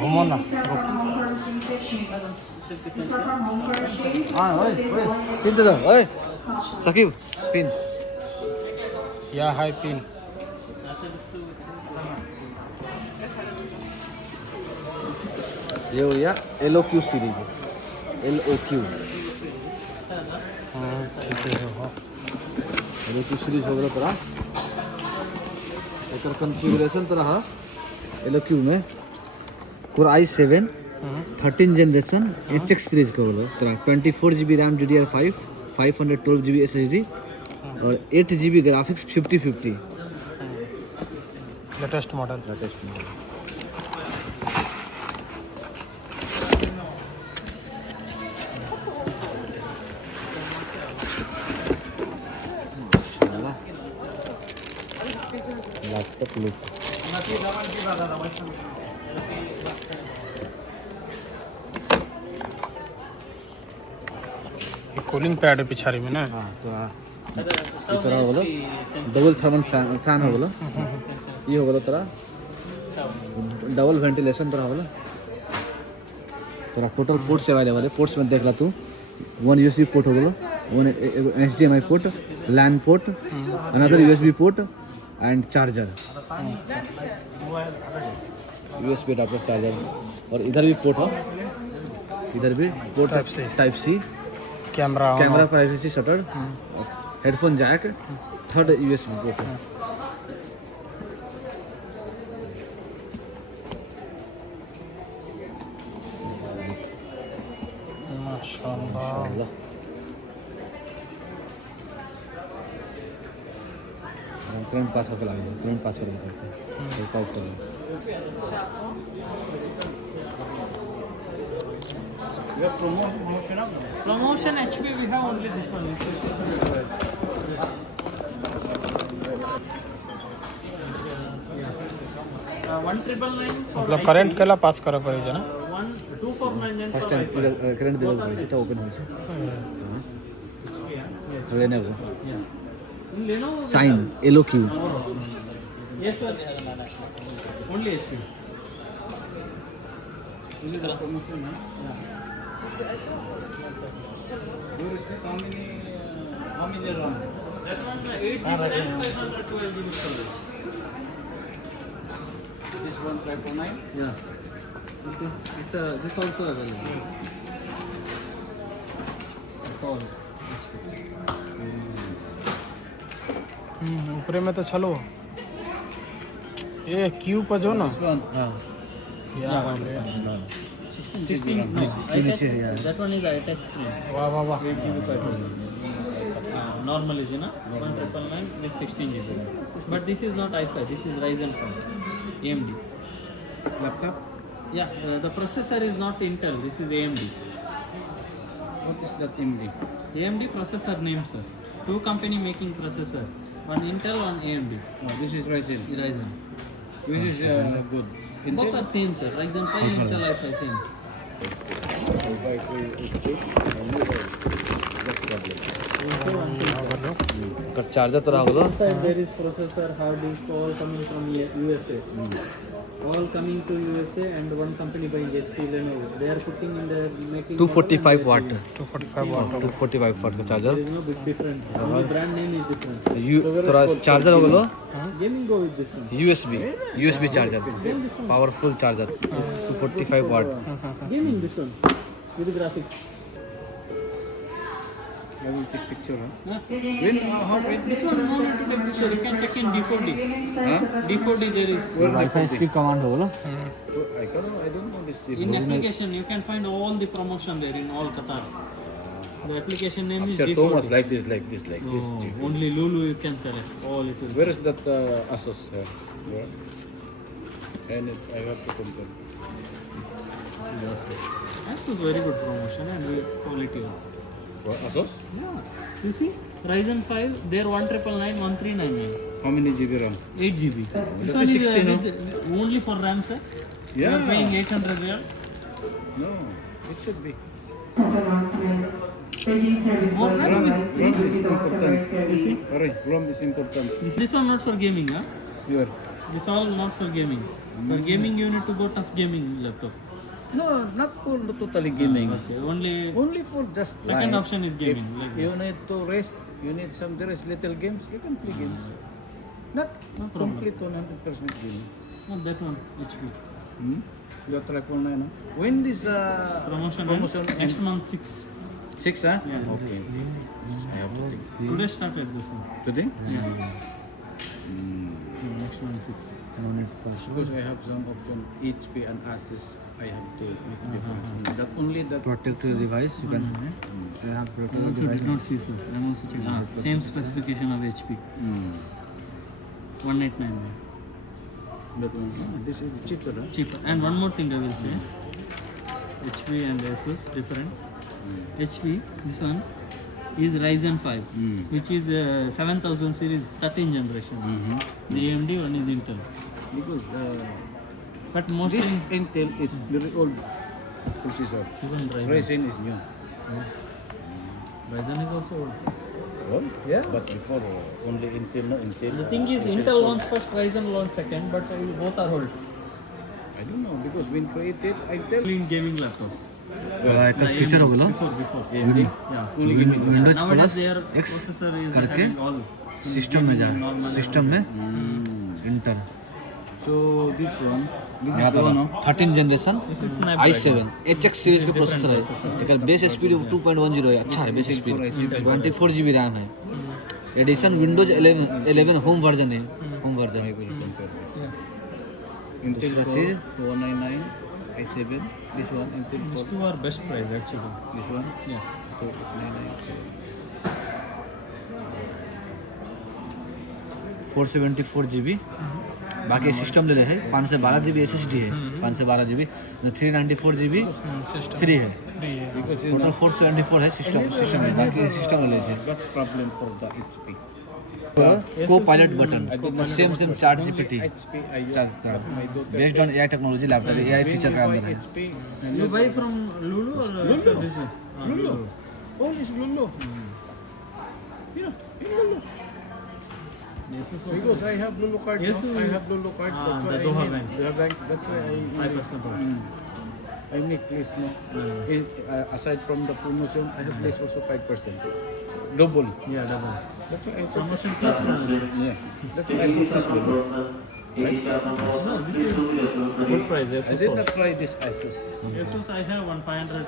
घूमो ना। हाँ ओए ओए पिन दे दो ओए सकीब पिन या हाय पिन ये हो गया LOQ सीरीज LOQ हाँ ठीक है हाँ LOQ सीरीज हो गया तोरा एक कॉन्फ़िगरेशन तो रहा LOQ में Core i7 13 generation HX series का बोलो तोरा 24GB RAM DDR5 512GB SSD और 8GB graphics 5050 latest model laptop look cooling pad है पिछाड़ी में ना हाँ तो ये तोरा हो बोलो डबल थर्मल फैन हो बोलो ये हो बोलो तोरा डबल वेंटिलेशन तोरा हो बोलो तोरा टोटल पोर्ट्स अवेलेबल है पोर्ट्स में देख ला तू 1 USB पोर्ट हो बोलो 1 HDMI port LAN port another USB port and charger USB adapter charger और इधर भी पोर्ट हो इधर भी port type C camera privacy shutter headphone jack third USB port माशाल्लाह तुरंत पास होकर लगा तुरंत पास करना पड़ता है पास कर Promotion HP we have only this one. One triple nine. मतलब करंट केला पास करे पड़े ना 1249. फर्स्ट टाइम करंट देबे पड़े छै त ओपन होय छै Lenovo Lenovo. Shine LOQ Yes sir. Only HP. This is the promotion. How many RAM? That one 8GB RAM, 512GB storage. This one 509. yeah This also available. That's all. ऊपर में तो चलो ये क्यू पर जो ना This one. यार 16. No, that one is touch screen. वाह वाह वाह 8GB 512. Normal is na 1999 with 16GB. But this is not i5. This is Ryzen 5. AMD. laptop Yeah, the processor is not Intel. This is AMD. what is that AMD AMD processor name, sir. Two company making processor. One Intel, one AMD. this is Ryzen Ryzen. which is good Both are same, sir. Ryzen 5, Intel i5 same. Charger तो रहा बोलो Inside there is processor, hard disk, all coming from USA. All coming to USA and one company buying HP Lenovo. They are putting in their making. 245 watt 245 watt 245 watt का charger There is no big difference. Only brand name is different. थोड़ा charger हो बोलो Gaming go with this one. USB charger powerful charger 245 watt Gaming this one with graphics. I will take picture This one no need to take picture. You can check in D4D. D4D there is. Wifi speed command हो बोलो In application you can find all the promotion there in all Qatar. The application name is D4D. like this Only Lulu you can select. All it will. where is that Asus and I have to compare That was very good promotion and good quality also. Asus Yeah. You see, Ryzen 5, they're 1999, 1399. how many GB RAM 8GB. This That one is is 16, no? only for RAM, sir. You are paying 800 riyal. no it should be More RAM. RAM is important you see RAM is important This one not for gaming, huh? Your This all not for gaming. For gaming you need to go tough gaming laptop. no, not for totally gaming. Okay. Only Only for just second light. option is gaming. If Like you need to rest, you need some there is little games, you can play games. Not No problem. complete 100% gaming. not that one. HP. You try for na, no? When this Promotion. Next month 6. 6, huh? Yeah. Okay. I have to think. Today started this one. Today? Yeah. Next month 6. Because I have some option HP and Asus, I have to make difference. That only that Protective device. You can have I protective also device. did not see, sir. I'm also checking. Same specification of HP. 189. That one. This is cheaper, huh? Cheaper. And one more thing I will say. HP and Asus different. HP, this one is Ryzen 5, which is 7000 series 13th generation. The AMD one is Intel. Because But mostly this Intel is very old processor. even Ryzen. Ryzen is new. Ryzen is also old. Old? Yeah. But before only Intel, no Intel. The thing is, Intel launched first, Ryzen launched second, but both are old. I don't know because when created Intel. In gaming laptops. একটা feature ওগুলো Before. AMD. Yeah. Only gaming. Windows Nowadays plus their x processor is करके having all. System में जा Normal. System में inter So this one, this is the one, no? 13 generation This is Snapdragon. i7 HX series के processor है इसका base speed 2.10 है अच्छा है बेस स्पीड 24 GB रैम है एडिशन विंडोज 11 होम वर्जन है home version I will compare this. Intel दूसरा Core चीज 199, i7, this one, Intel These Core, two are best price actually. this one, Yeah. 997. 474 GB बाकी system ले है 512 GB SSD है 512 GB 394 GB free है Because you total 474 है system में बाकी सिस्टम ले है got problem for the HP. को pilot button same chat GPT HP I use. My daughter based on AI technology laptop AI feature का अंदर है HP. You buy from Lulu or it's a business? Lulu. All is Lulu. Yeah, in Lulu. Because I have Lulu card. Yes, no? I have Lulu card. Ah, that's why the I Doha need- Bank. Doha Bank. That's why I 5% off. I make this. No. Aside from the promotion, I have this also 5%. Double. Yeah, double. That's why I put Promotion plus promotion. Yeah. That's why I put this Lulu. No, this is good price. I did not try this Asus. Asus I have 1 500